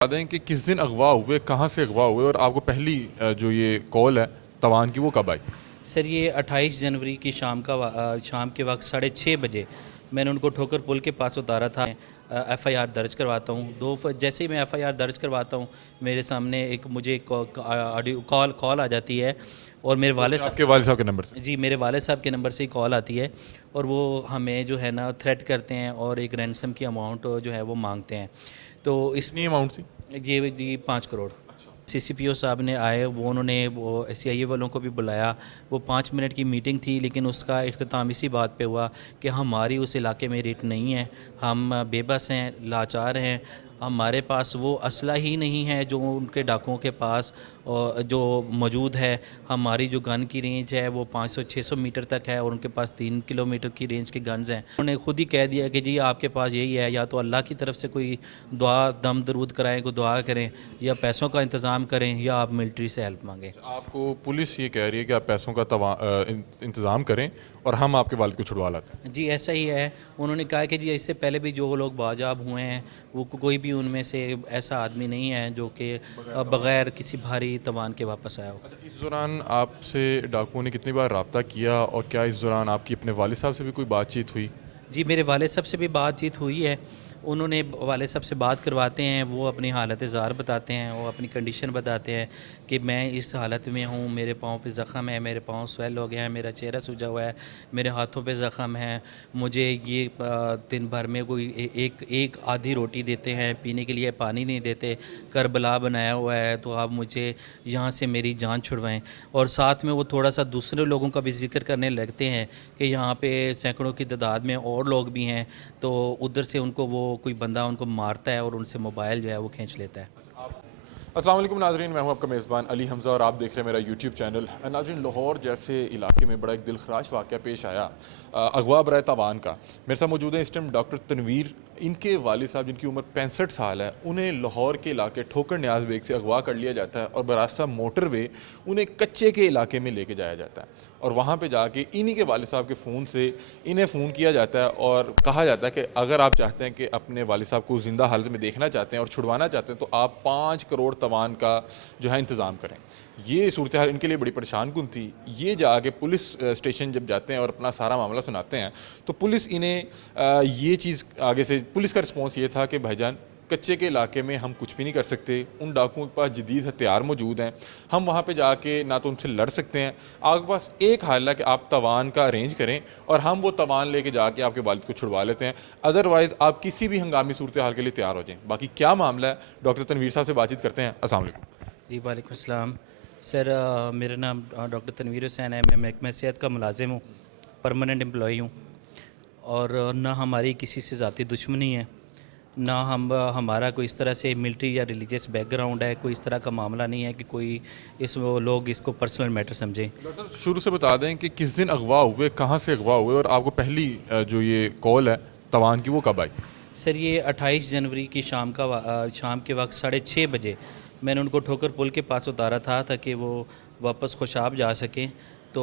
बता दें कि किस दिन अगवा हुए, कहाँ से अगवा हुए और आपको पहली जो ये कॉल है तवान की वो कब आई? सर ये 28 जनवरी की शाम के वक्त 6:30 बजे मैंने उनको ठोकर पुल के पास उतारा था। एफआईआर दर्ज करवाता हूँ जैसे ही मैं एफआईआर दर्ज करवाता हूँ मेरे सामने एक मुझे ऑडियो कॉल कॉल आ जाती है। और मेरे वो भी वाले साहब आपके वालिद साहब के नंबर से? जी मेरे वाले साहब के नंबर से ही कॉल आती है। और वो हमें जो है ना थ्रेट करते हैं और एक रैंसम की अमाउंट जो है वो मांगते हैं। तो इस कितनी अमाउंट थी? ये जी 5 करोड़। अच्छा। सीसीपीओ साहब ने आए, वो सीआईए वालों को भी बुलाया। वो 5 मिनट की मीटिंग थी लेकिन उसका इख्तिताम इसी बात पे हुआ कि हमारी उस इलाके में रेट नहीं है, हम बेबस हैं, लाचार हैं, हमारे पास वो असला ही नहीं है जो उनके डाकुओं के पास जो मौजूद है। हमारी जो गन की रेंज है वो 500-600 मीटर तक है और उनके पास 3 किलोमीटर की रेंज के गन्स हैं। उन्होंने खुद ही कह दिया कि जी आपके पास यही है, या तो अल्लाह की तरफ से कोई दुआ दम दरूद कराएं, कोई दुआ करें, या पैसों का इंतज़ाम करें, या आप मिलिट्री से हेल्प मांगें। आपको पुलिस ये कह रही है कि आप पैसों का इंतज़ाम करें और हम आपके वालिद को छुड़वा लाते हैं। जी ऐसा ही है। उन्होंने कहा कि जी इससे पहले भी जो लोग बाजाब हुए हैं वो कोई भी उनमें से ऐसा आदमी नहीं है जो कि बग़ैर किसी भारी तवान के वापस आया हो। अच्छा, इस दौरान आपसे डाकुओं ने कितनी बार रब्ता किया और क्या इस दौरान आपकी अपने वालिद साहब से भी कोई बातचीत हुई? जी मेरे वालिद साहब से भी बातचीत हुई है। उन्होंने वालिद साहब से बात करवाते हैं, वो अपनी हालत ज़ार बताते हैं, वो अपनी कंडीशन बताते हैं कि मैं इस हालत में हूँ, मेरे पाँव पे ज़ख़म है, मेरे पाँव स्वेल हो गया है, मेरा चेहरा सूजा हुआ है, मेरे हाथों पे ज़ख़म है। मुझे ये दिन भर में कोई एक एक आधी रोटी देते हैं, पीने के लिए पानी नहीं देते, करबला बनाया हुआ है, तो आप मुझे यहाँ से मेरी जान छुड़वाएं। और साथ में वो थोड़ा सा दूसरे लोगों का भी जिक्र करने लगते हैं कि यहाँ पे सैकड़ों की तादाद में और लोग भी हैं, तो उधर से उनको वो कोई बंदा उनको मारता है और उनसे मोबाइल जो है वो खींच लेता है। अस्सलाम वालेकुम नाजरीन, मैं हूं आपका मेज़बान अली हमज़ा और आप देख रहे हैं मेरा यूट्यूब चैनल। नाजरीन, लाहौर जैसे इलाके में बड़ा एक दिलखराश वाक़या पेश आया अगवा बराए तावान का। मेरे साथ मौजूद है इस टाइम डॉक्टर तनवीर। इनके वालिद साहब जिनकी उम्र 65 साल है, उन्हें लाहौर के इलाके ठोकर न्याज बेग से अगवा कर लिया जाता है और बरास्ता मोटरवे उन्हें कच्चे के इलाके में लेके जाया जाता है और वहाँ पे जाके इन्हीं के वालिद साहब के फ़ोन से इन्हें फ़ोन किया जाता है और कहा जाता है कि अगर आप चाहते हैं कि अपने वालिद साहब को ज़िंदा हालत में देखना चाहते हैं और छुड़वाना चाहते हैं तो आप 5 करोड़ तवान का जो है इंतज़ाम करें। ये सूरत हाल इनके लिए बड़ी परेशान कुन थी। ये जाके पुलिस स्टेशन जब जाते हैं और अपना सारा मामला सुनाते हैं तो पुलिस इन्हें ये चीज़ आगे से पुलिस का रिस्पॉन्स ये था कि भाईजान, कच्चे के इलाके में हम कुछ भी नहीं कर सकते, उन डाकुओं के पास जदीद हथियार मौजूद हैं, हम वहाँ पे जाके ना तो उनसे लड़ सकते हैं। आपके पास एक हल है कि आप तवान का अरेंज करें और हम वो तवान लेके जाके आपके वालिद को छुड़वा लेते हैं, अदरवाइज़ आप किसी भी हंगामी सूरत हाल के लिए तैयार हो जाएँ। बाकी क्या मामला है, डॉक्टर तनवीर साहब से बातचीत करते हैं। अस्सलाम वालेकुम। जी वालेकुम सलाम। सर मेरा नाम डॉक्टर तनवीर हुसैन है। मैं महकमा सेहत का मुलाजिम हूँ, परमानेंट एम्प्लॉई हूँ। और ना हमारी किसी से ज़ाती दुश्मनी है, ना हमारा कोई इस तरह से मिलिट्री या रिलीजियस बैकग्राउंड है, कोई इस तरह का मामला नहीं है कि कोई इस वो लोग इसको पर्सनल मैटर समझें। डॉक्टर, शुरू से बता दें कि किस दिन अगवा हुए, कहाँ से अगवा हुए और आपको पहली जो ये कॉल है तवान की वो कब आई? सर ये 28 जनवरी की शाम के वक्त 6:30 बजे मैंने उनको ठोकर पुल के पास उतारा था ताकि वो वापस खुशाब जा सकें। तो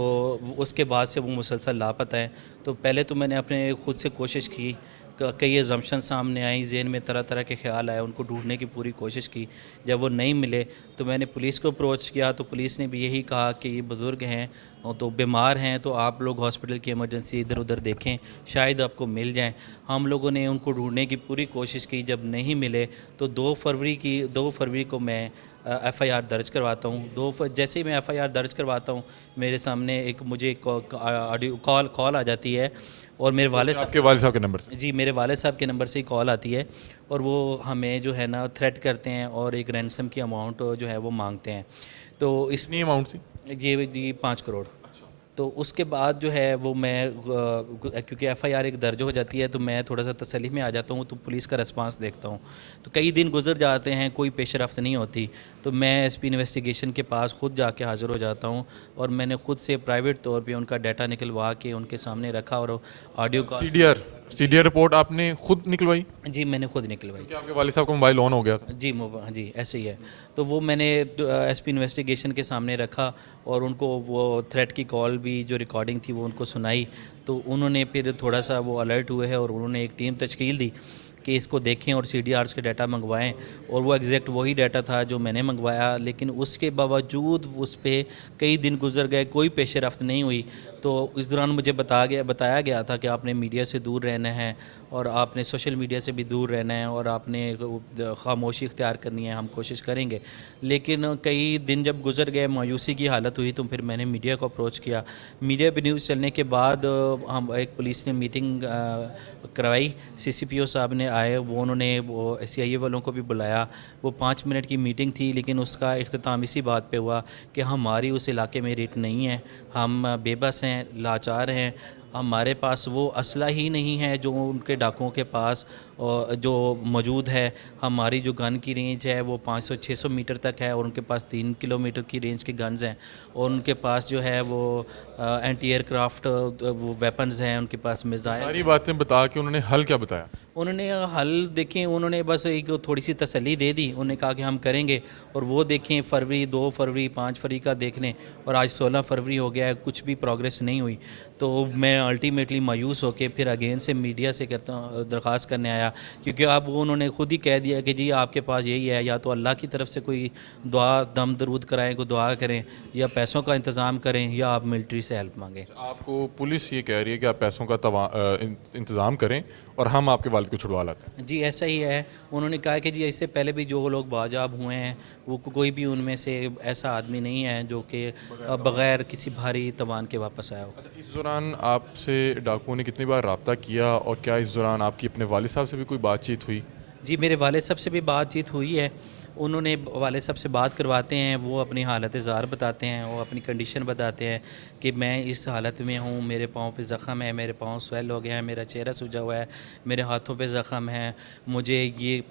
उसके बाद से वो मुसलसल लापता हैं। तो पहले तो मैंने अपने खुद से कोशिश की, कई अजम्पशन सामने आई, जहन में तरह तरह के ख्याल आए, उनको ढूंढने की पूरी कोशिश की। जब वो नहीं मिले तो मैंने पुलिस को अप्रोच किया, तो पुलिस ने भी यही कहा कि ये बुज़ुर्ग हैं और तो बीमार हैं, तो आप लोग हॉस्पिटल की इमरजेंसी इधर उधर देखें, शायद आपको मिल जाएं। हम लोगों ने उनको ढूंढने की पूरी कोशिश की, जब नहीं मिले तो 2 फरवरी को मैं एफ़आईआर दर्ज करवाता हूँ। जैसे ही मैं एफ़आईआर दर्ज करवाता हूँ मेरे सामने एक मुझे ऑडियो कॉल आ जाती है। और मेरे वो भी वाले साहब आपके वालिद साहब के नंबर से? जी मेरे वालिद साहब के नंबर से ही कॉल आती है। और वो हमें जो है ना थ्रेट करते हैं और एक रैंसम की अमाउंट जो है वो मांगते हैं। तो इस कितनी अमाउंट थी? ये जी 5 करोड़। अच्छा। तो उसके बाद जो है वो मैं क्योंकि एफ़आईआर एक दर्ज हो जाती है तो मैं थोड़ा सा तसल्ली में आ जाता हूँ, तो पुलिस का रिस्पांस देखता हूँ। तो कई दिन गुजर जाते हैं, कोई पेशरफ्त नहीं होती। तो मैं एसपी इन्वेस्टिगेशन के पास खुद जाके हाज़िर हो जाता हूँ और मैंने खुद से प्राइवेट तौर पे उनका डाटा निकलवा के उनके सामने रखा और ऑडियो कॉल। सीडीआर जी सीडीआर रिपोर्ट आपने खुद निकलवाई? जी मैंने खुद निकलवाई। क्योंकि आपके वालिद साहब का मोबाइल ऑन हो गया था। जी हाँ जी ऐसे ही है। तो वो मैंने एसपी इन्वेस्टिगेशन के सामने रखा और उनको वो थ्रेट की कॉल भी जो रिकॉर्डिंग थी वो उनको सुनाई। तो उन्होंने फिर थोड़ा सा वो अलर्ट हुए हैं और उन्होंने एक टीम तश्कील दी कि इसको देखें और CDRs के डाटा मंगवाएं, और वो एग्जैक्ट वही डाटा था जो मैंने मंगवाया, लेकिन उसके बावजूद उस पे कई दिन गुजर गए, कोई पेश रफ्त नहीं हुई। तो इस दौरान मुझे बताया गया था कि आपने मीडिया से दूर रहना है और आपने सोशल मीडिया से भी दूर रहना है और आपने खामोशी इख्तियार करनी है, हम कोशिश करेंगे। लेकिन कई दिन जब गुजर गए, मायूसी की हालत हुई, तो फिर मैंने मीडिया को अप्रोच किया। मीडिया पे न्यूज़ चलने के बाद हम एक पुलिस ने मीटिंग करवाई, CCPO साहब ने आए, वो उन्होंने वो CIA वालों को भी बुलाया। वो 5 मिनट की मीटिंग थी, लेकिन उसका इख्तिताम इसी बात पे हुआ कि हमारी उस इलाके में रेट नहीं है, हम बेबस हैं, लाचार हैं, हमारे पास वो असला ही नहीं है जो उनके डाकुओं के पास जो मौजूद है। हमारी जो गन की रेंज है वो 500-600 मीटर तक है, और उनके पास 3 किलोमीटर की रेंज के गन्स हैं, और उनके पास जो है वो एंटी एयरक्राफ्ट वो वेपन्स हैं, उनके पास मिसाइल। सारी बातें बता के उन्होंने हल क्या बताया? उन्होंने हल देखें, उन्होंने बस एक थोड़ी सी तसल्ली दे दी, उन्होंने कहा कि हम करेंगे, और वो देखें फरवरी, 2 फरवरी, 5 फरवरी का देख लें, और आज 16 फरवरी हो गया है, कुछ भी प्रोग्रेस नहीं हुई। तो मैं अल्टीमेटली मायूस होकर फिर अगेन से मीडिया से दरख्वास्त करने आया, क्योंकि अब वो उन्होंने खुद ही कह दिया कि जी आपके पास यही है, या तो अल्लाह की तरफ से कोई दुआ दम दरूद कराएँ, कोई दुआ करें, या पैसों का इंतज़ाम करें, या आप मिलिट्री से हेल्प मांगें। आपको पुलिस ये कह रही है कि आप पैसों का इंतज़ाम करें और हम आपके वालिद को छुड़वा लाते हैं। जी ऐसा ही है। उन्होंने कहा कि जी इससे पहले भी जो लोग बाजाब हुए हैं, वो कोई भी उनमें से ऐसा आदमी नहीं है जो कि बग़ैर किसी भारी तवान के वापस आया हो। अच्छा, इस दौरान आपसे डाकुओं ने कितनी बार रब्ता किया और क्या इस दौरान आपकी अपने वालिद साहब से भी कोई बातचीत हुई? जी मेरे वालिद साहब से भी बातचीत हुई है। उन्होंने वालिद साहब से बात करवाते हैं, वो अपनी हालत ज़ार बताते हैं, वो अपनी कंडीशन बताते हैं कि मैं इस हालत में हूँ, मेरे पाँव पे ज़ख़म है, मेरे पाँव स्वेल हो गए हैं, मेरा चेहरा सूजा हुआ है, मेरे हाथों पे ज़ख़म है, मुझे ये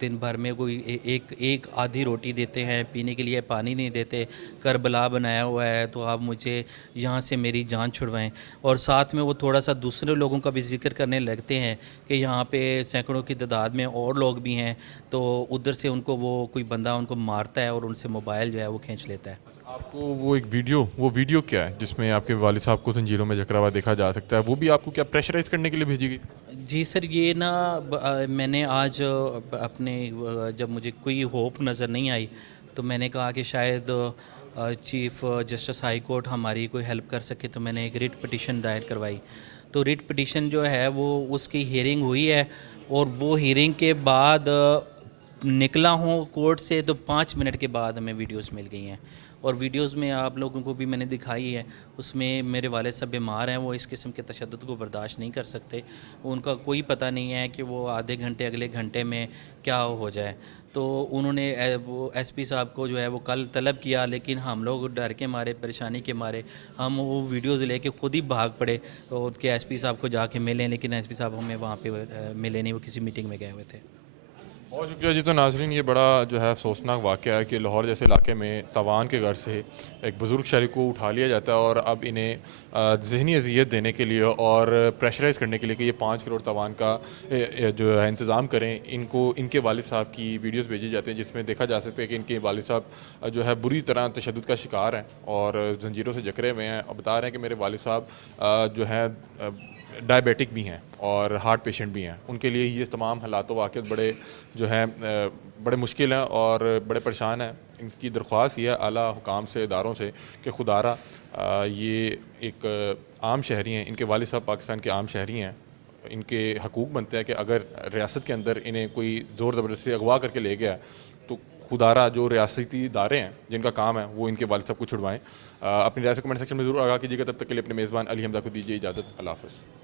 दिन भर में कोई एक आधी रोटी देते हैं, पीने के लिए पानी नहीं देते, करबला बनाया हुआ है, तो आप मुझे यहाँ से मेरी जान छुड़वाएँ। और साथ में वो थोड़ा सा दूसरे लोगों का भी ज़िक्र करने लगते हैं कि यहाँ पे सैकड़ों की तादाद में और लोग भी हैं, तो उधर से उनको वो कोई बंदा उनको मारता है और उनसे मोबाइल जो है वो खींच लेता है। आपको वो वीडियो क्या है जिसमें आपके वालिद साहब को जंजीरों में जकड़ा हुआ देखा जा सकता है? वो भी आपको क्या प्रेशराइज़ करने के लिए भेजी गई? जी सर, ये ना मैंने आज अपने जब मुझे कोई होप नज़र नहीं आई, तो मैंने कहा कि शायद चीफ़ जस्टिस हाई कोर्ट हमारी कोई हेल्प कर सके, तो मैंने एक रिट पिटीशन दायर करवाई। तो रिट पिटीशन जो है वो उसकी हियरिंग हुई है, और वो हियरिंग के बाद निकला हूँ कोर्ट से तो 5 मिनट के बाद हमें वीडियोस मिल गई हैं, और वीडियोस में आप लोगों को भी मैंने दिखाई है। उसमें मेरे वालिद साहब बीमार हैं, वो इस किस्म के तशद्दुद को बर्दाश्त नहीं कर सकते। उनका कोई पता नहीं है कि वो आधे घंटे अगले घंटे में क्या हो जाए। तो उन्होंने वो SP साहब को जो है वो कल तलब किया, लेकिन हम लोग डर के मारे, परेशानी के मारे, हम वो वीडियोज़ लेके खुद ही भाग पड़े और कि SP साहब को जाके मिलें, लेकिन SP साहब हमें वहाँ पे मिले नहीं, वो किसी मीटिंग में गए हुए थे। बहुत शुक्रिया जी। तो नाज़रीन, ये बड़ा जो है अफसोसनाक वाक़या है कि लाहौर जैसे इलाके में तवान के घर से एक बुज़ुर्ग शहरी को उठा लिया जाता है और अब इन्हें ज़हनी अज़ियत देने के लिए और प्रेशराइज़ करने के लिए कि ये 5 करोड़ तवान का जो है इंतज़ाम करें, इनको इनके वालिद साहब की वीडियोज़ भेजी जाती हैं जिसमें देखा जा सकता है कि इनके वालिद साहब जो है बुरी तरह तशद्दुद का शिकार हैं और जंजीरों से जकड़े हुए हैं, और बता रहे हैं कि मेरे वालिद साहब जो है डायबिटिक भी हैं और हार्ट पेशेंट भी हैं। उनके लिए ये तमाम हालात वाक़ियत बड़े जो हैं बड़े मुश्किल हैं और बड़े परेशान हैं। इनकी दरख्वास्त ये है आला हुकाम से, इदारों से, कि खुदारा ये एक आम शहरी हैं, इनके वालिद साहब पाकिस्तान के आम शहरी हैं, इनके हकूक़ बनते हैं कि अगर रियासत के अंदर इन्हें कोई ज़ोर ज़बरदस्ती अगवा करके ले गया तो खुदारा जो रियासती इदारे हैं जिनका काम है वो इनके वालिद साहब को छुड़वाएँ। अपनी राय से कमेंट सेक्शन में ज़रूर आगाह कीजिएगा। तब तक के लिए अपने मेज़बान अली हमज़ा को दीजिए इजाज़त। अल्लाह हाफ़िज़।